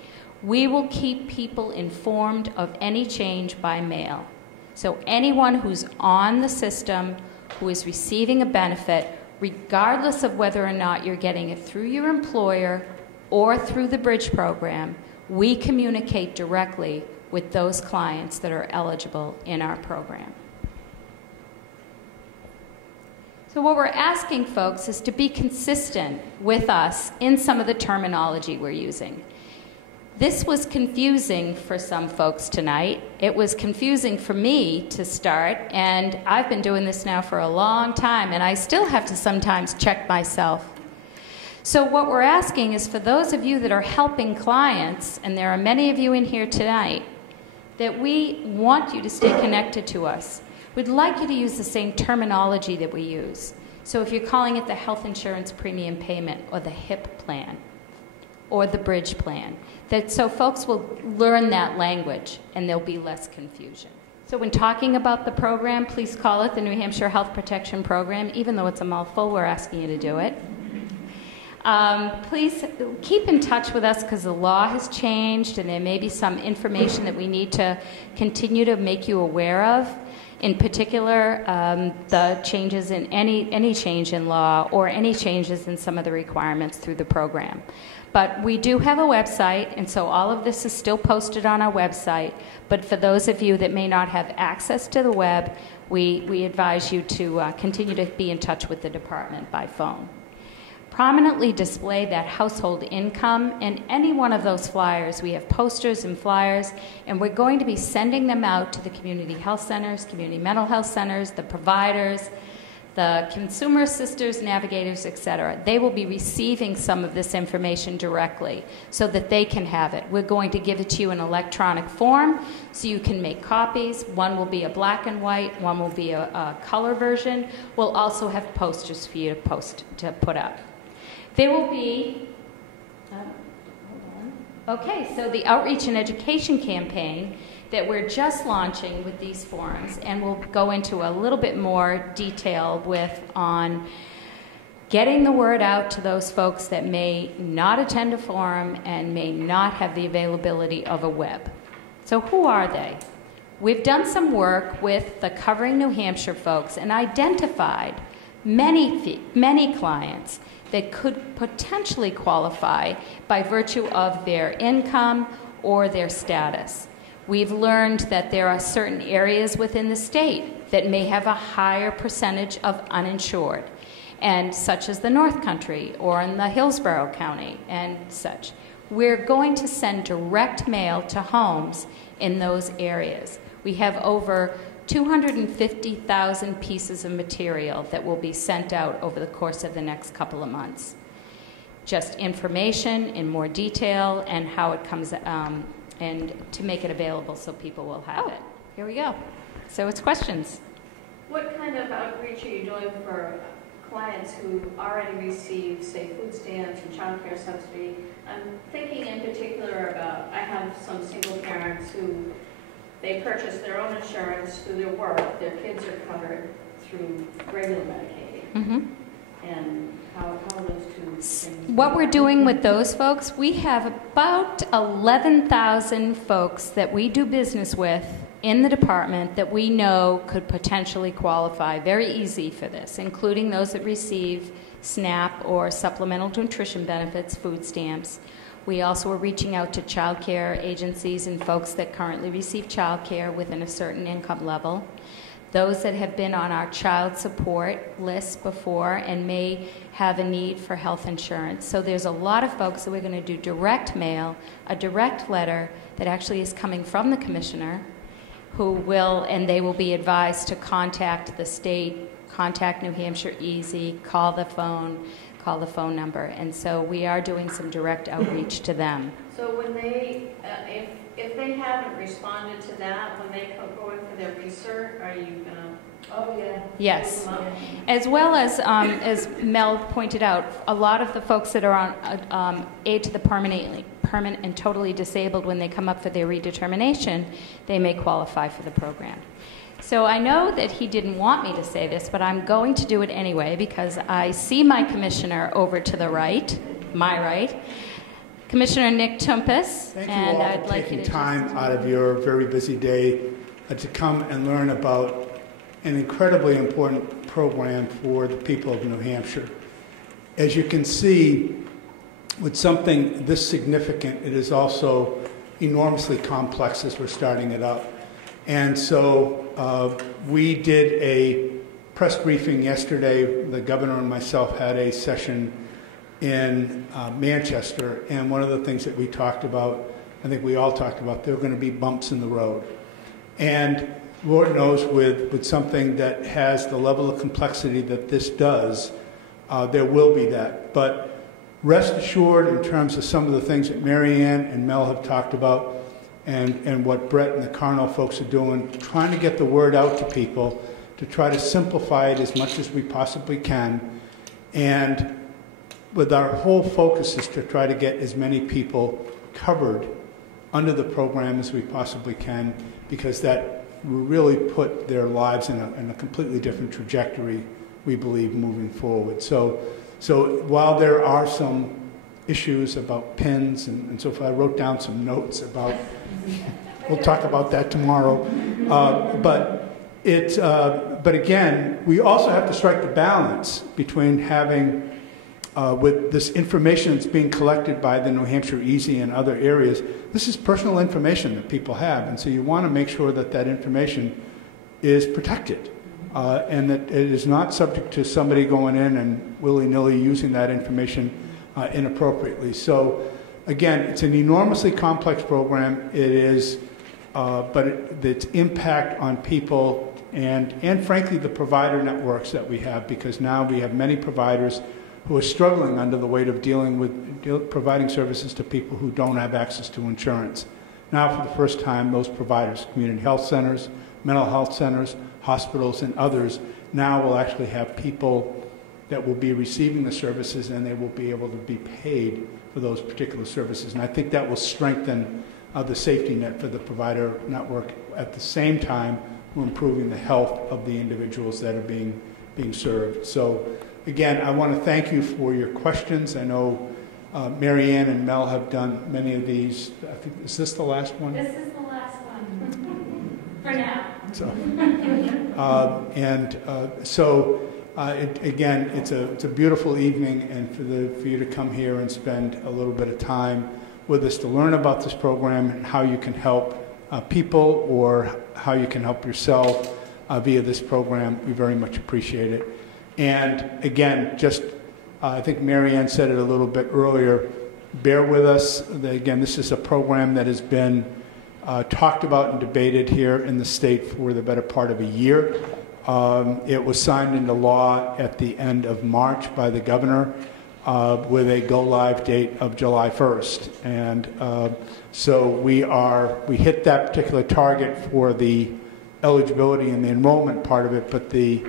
We will keep people informed of any change by mail. So anyone who's on the system, who is receiving a benefit, regardless of whether or not you're getting it through your employer or through the bridge program, we communicate directly with those clients that are eligible in our program. So what we're asking folks is to be consistent with us in some of the terminology we're using. This was confusing for some folks tonight. It was confusing for me to start, and I've been doing this now for a long time, and I still have to sometimes check myself. So what we're asking is for those of you that are helping clients, and there are many of you in here tonight, that we want you to stay connected to us. We'd like you to use the same terminology that we use. So if you're calling it the health insurance premium payment or the HIP plan or the bridge plan, so folks will learn that language and there'll be less confusion. So when talking about the program, please call it the New Hampshire Health Protection Program. Even though it's a mouthful, we're asking you to do it. Please keep in touch with us because the law has changed and there may be some information that we need to continue to make you aware of. In particular, the changes in any change in law or any changes in some of the requirements through the program. But we do have a website, and so all of this is still posted on our website. But for those of you that may not have access to the web, we advise you to continue to be in touch with the department by phone. Prominently display that household income in any one of those flyers. We have posters and flyers, and we're going to be sending them out to the community health centers, community mental health centers, the providers, the consumer assisters, navigators, etc. They will be receiving some of this information directly so that they can have it. We're going to give it to you in electronic form so you can make copies. One will be a black and white, one will be a color version. We'll also have posters for you to put up. There will be, okay, so the outreach and education campaign that we're just launching with these forums, and we'll go into a little bit more detail on getting the word out to those folks that may not attend a forum and may not have the availability of a web. So who are they? We've done some work with the Covering New Hampshire folks and identified many clients that could potentially qualify by virtue of their income or their status. We've learned that there are certain areas within the state that may have a higher percentage of uninsured, and such as the North Country or in the Hillsborough County and such. We're going to send direct mail to homes in those areas. We have over 250,000 pieces of material that will be sent out over the course of the next couple of months. Just information in more detail and how it comes, and to make it available so people will have it. Here we go. So it's questions. What kind of outreach are you doing for clients who already receive, say, food stamps and child care subsidy? I'm thinking in particular about, I have some single parents who they purchase their own insurance through their work. Their kids are covered through regular Medicaid. Mm-hmm. And how those two things... What we're doing with those folks, we have about 11,000 folks that we do business with in the department that we know could potentially qualify very easy for this, including those that receive SNAP or supplemental nutrition benefits, food stamps. We also are reaching out to child care agencies and folks that currently receive child care within a certain income level. Those that have been on our child support list before and may have a need for health insurance. So there's a lot of folks that we're going to do direct mail, a direct letter that actually is coming from the commissioner, who will, and they will be advised to contact the state, contact New Hampshire Easy, call the phone number. And so we are doing some direct outreach to them. So when they, if they haven't responded to that, when they go in for their research, are you going to... Oh, yeah. Yes. As well as Mel pointed out, a lot of the folks that are on aid to the permanent and totally disabled, when they come up for their redetermination, they may qualify for the program. So I know that he didn't want me to say this, but I'm going to do it anyway because I see my commissioner over to the right, my right, Commissioner Nick Tumpus. Thank you all for taking time out of your very busy day to come and learn about an incredibly important program for the people of New Hampshire. As you can see, with something this significant, it is also enormously complex as we're starting it up. And so we did a press briefing yesterday. The governor and myself had a session in Manchester, and one of the things that we talked about, I think we all talked about, there are going to be bumps in the road. And Lord knows with something that has the level of complexity that this does, there will be that. But rest assured, in terms of some of the things that Mary Ann and Mel have talked about, and what Brett and the Carnell folks are doing, trying to get the word out to people, to try to simplify it as much as we possibly can. And with our whole focus is to try to get as many people covered under the program as we possibly can, because that will really put their lives in a completely different trajectory, we believe, moving forward. So while there are some issues about pins and so forth, I wrote down some notes about, we'll talk about that tomorrow. But again, we also have to strike the balance between having, with this information that's being collected by the New Hampshire Easy and other areas, this is personal information that people have, and so you want to make sure that that information is protected and that it is not subject to somebody going in and willy-nilly using that information inappropriately. So again, it's an enormously complex program. It is, but its impact on people and frankly the provider networks that we have, because now we have many providers who are struggling under the weight of dealing with providing services to people who don't have access to insurance. Now, for the first time, those providers, community health centers, mental health centers, hospitals, and others, now will actually have people that will be receiving the services, and they will be able to be paid for those particular services. And I think that will strengthen the safety net for the provider network. At the same time, we're improving the health of the individuals that are being served. So again, I want to thank you for your questions. I know Mary Ann and Mel have done many of these. I think, is this the last one? This is the last one, for now. So, again, it's a beautiful evening, and for you to come here and spend a little bit of time with us to learn about this program and how you can help people or how you can help yourself via this program. We very much appreciate it. And again, just I think Mary Ann said it a little bit earlier, bear with us. Again, this is a program that has been talked about and debated here in the state for the better part of a year. It was signed into law at the end of March by the governor. with a go-live date of July 1st. And so we hit that particular target for the eligibility and the enrollment part of it, but the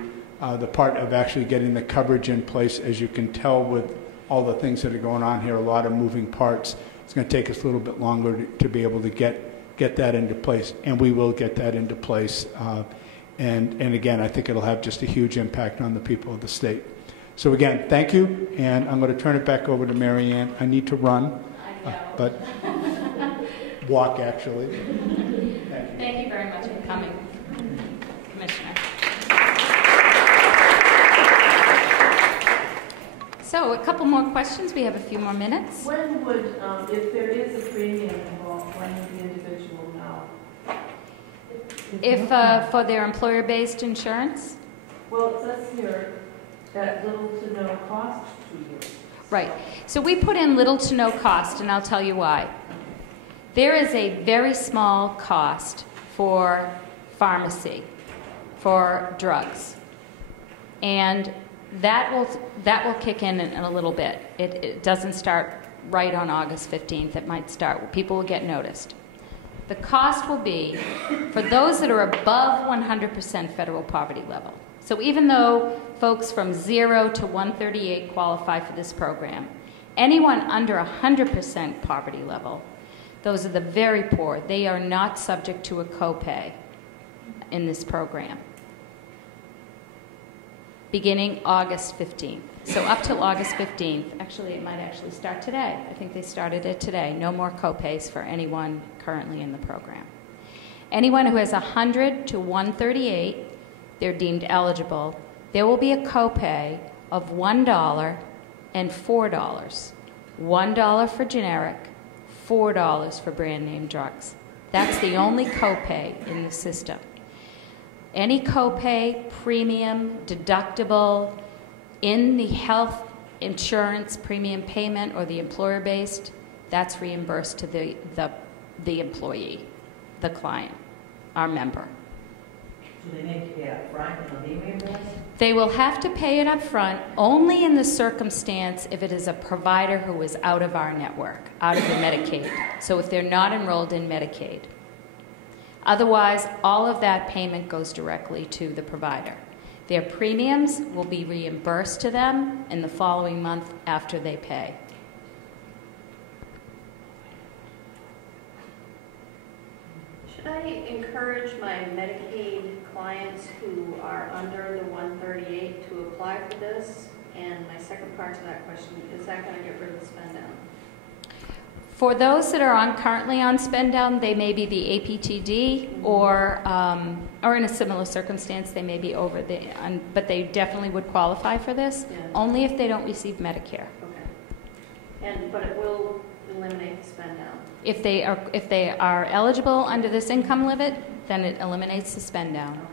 part of actually getting the coverage in place, as you can tell with all the things that are going on here, a lot of moving parts, it's going to take us a little bit longer to be able to get that into place, and we will get that into place. And again, I think it'll have just a huge impact on the people of the state. So again, thank you, and I'm going to turn it back over to Mary Ann. I need to run, but walk actually. Thank you. Thank you very much for coming, Commissioner. So a couple more questions. We have a few more minutes. When would, if there is a premium involved, when would the individual know? If for their employer-based insurance? Well, it says here that little to no cost to you. Right. So we put in little to no cost, and I'll tell you why. There is a very small cost for pharmacy, for drugs, and that will kick in a little bit. It doesn't start right on August 15th. It might start. People will get noticed. The cost will be for those that are above 100% federal poverty level. So even though folks from 0 to 138 qualify for this program, anyone under 100% poverty level, those are the very poor, they are not subject to a copay in this program, beginning August 15th. So up till August 15th, actually it might actually start today. I think they started it today. No more copays for anyone currently in the program. Anyone who has 100 to 138, they're deemed eligible. There will be a copay of $1 and $4. $1 for generic, $4 for brand name drugs. That's the only copay in the system. Any copay, premium, deductible in the health insurance premium payment or the employer-based, that's reimbursed to the employee, the client, our member. So they need to pay up front and they'll be reimbursed? They will have to pay it up front only in the circumstance if it is a provider who is out of our network, out of the Medicaid. So if they're not enrolled in Medicaid. Otherwise, all of that payment goes directly to the provider. Their premiums will be reimbursed to them in the following month after they pay. Should I encourage my Medicaid clients who are under the 138 to apply for this? And my second part to that question, is that going to get rid of the spend down? For those that are currently on spend down, they may be the APTD, or in a similar circumstance, they may be over but they definitely would qualify for this, only if they don't receive Medicare. Okay. But it will eliminate the spend down. If they are eligible under this income limit, then it eliminates the spend down.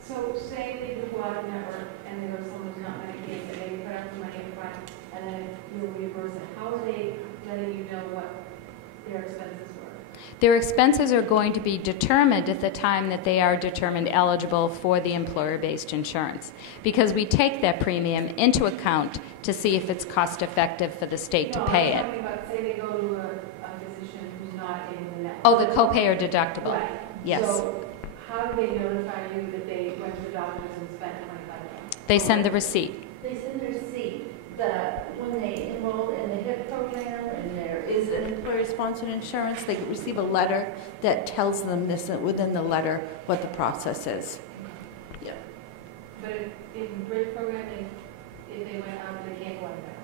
So say they go out of network and they go to someone who's not Medicaid, but they put up the money in front and then you'll reimburse it. How are they letting you know what their expenses were? Their expenses are going to be determined at the time that they are determined eligible for the employer-based insurance, because we take that premium into account to see if it's cost-effective for the state to pay it. I'm talking about, say they go to a physician who's not in the network. Oh, the copay or deductible. Right. Yes. So how do they notify you that they went to the doctors and spent $25? They send the receipt. They send the receipt that when they enroll in the HIP program and there is an employer-sponsored insurance, they receive a letter that tells them this within the letter what the process is. Yeah. But in the bridge program, if they went out, they can't go on that.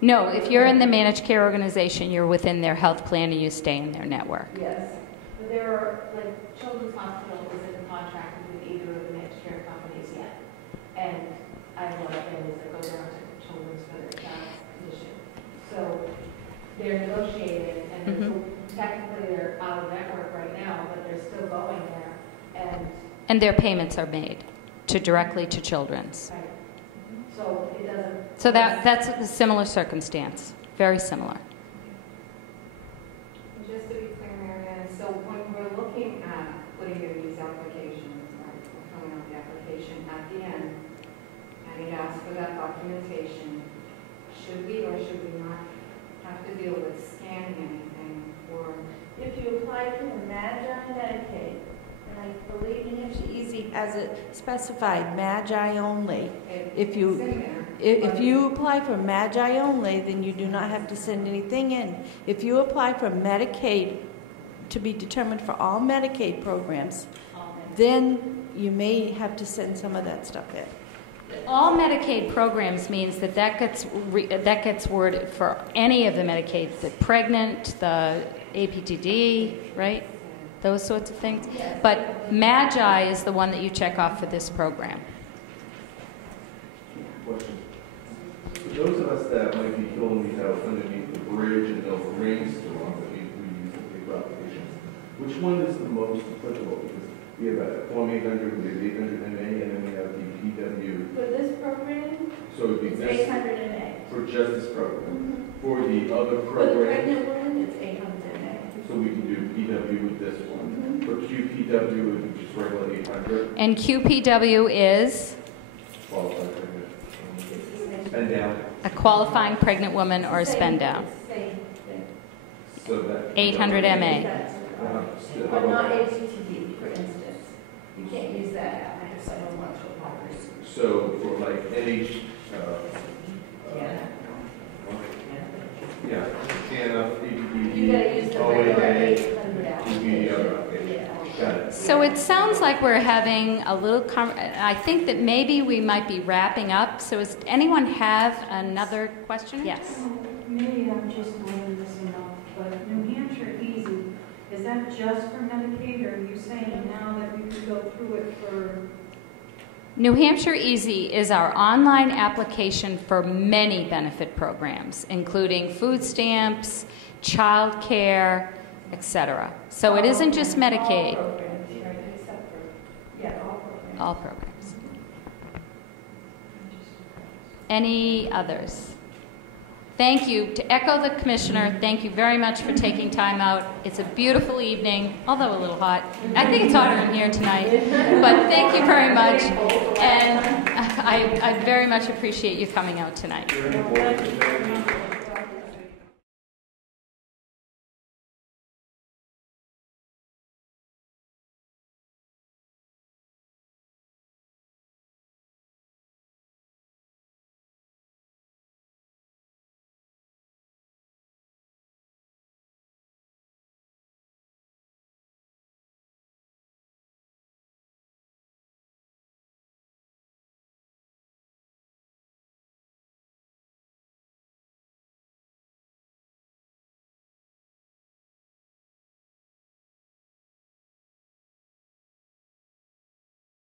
No, if you're in the managed care organization, you're within their health plan and you stay in their network. Yes. But there are, like, Children's Hospital isn't contracted with either of the managed care companies yet. And I have a lot of families that go down to Children's for their child's condition. So they're negotiating, and so technically they're out of network right now, but they're still going there. And their payments are made directly to Children's. Right. So it doesn't. So that's a similar circumstance, very similar. Just to be clear, Marianne, so when we're looking at putting in these applications, right, filling out the application, at the end, and it asks for that document documentation, should we or should we not have to deal with scanning anything or? If you apply for the Magi Medicaid, and I believe New Hampshire Easy has it specified, Magi only. If you apply for Magi only, then you do not have to send anything in. If you apply for Medicaid to be determined for all Medicaid programs, then you may have to send some of that stuff in. All Medicaid programs means that gets worded for any of the Medicaid, the pregnant, the APTD, right? Those sorts of things. But Magi is the one that you check off for this program. Question. For those of us that might be filling these out underneath the bridge and there's a rainstorm that we use the paper applications, which one is the most applicable? Because we have a Form 800, we have 800 MA, and then we have the PW. For this program, So it would be it's this 800 MA. for just this program. For the other For the program, pregnant woman, it's 800 MA. so we can do PW with this one. For QPW, it would be just regular 800. And QPW is Qualified pregnant. Spend down. a qualifying pregnant woman or a spend down. Same thing. So that 800 MA. But not APTD, for instance. You can't use that because someone wants to apply. So for like NH, yeah, TANF, APD, You gotta use the regular OAA, 800 okay. Got it. So it sounds like we're having a little, I think that maybe we might be wrapping up. So does anyone have another question? Yes. Maybe I'm just learning this enough, but New Hampshire Easy, is that just for Medicaid, or are you saying now that we could go through it for? New Hampshire Easy is our online application for many benefit programs, including food stamps, child care, etc. So it isn't just Medicaid. All programs, right, except for, all programs. All programs. Any others? Thank you. To echo the Commissioner, thank you very much for taking time out. It's a beautiful evening, although a little hot. I think it's hotter in here tonight. But thank you very much. And I very much appreciate you coming out tonight. Very important.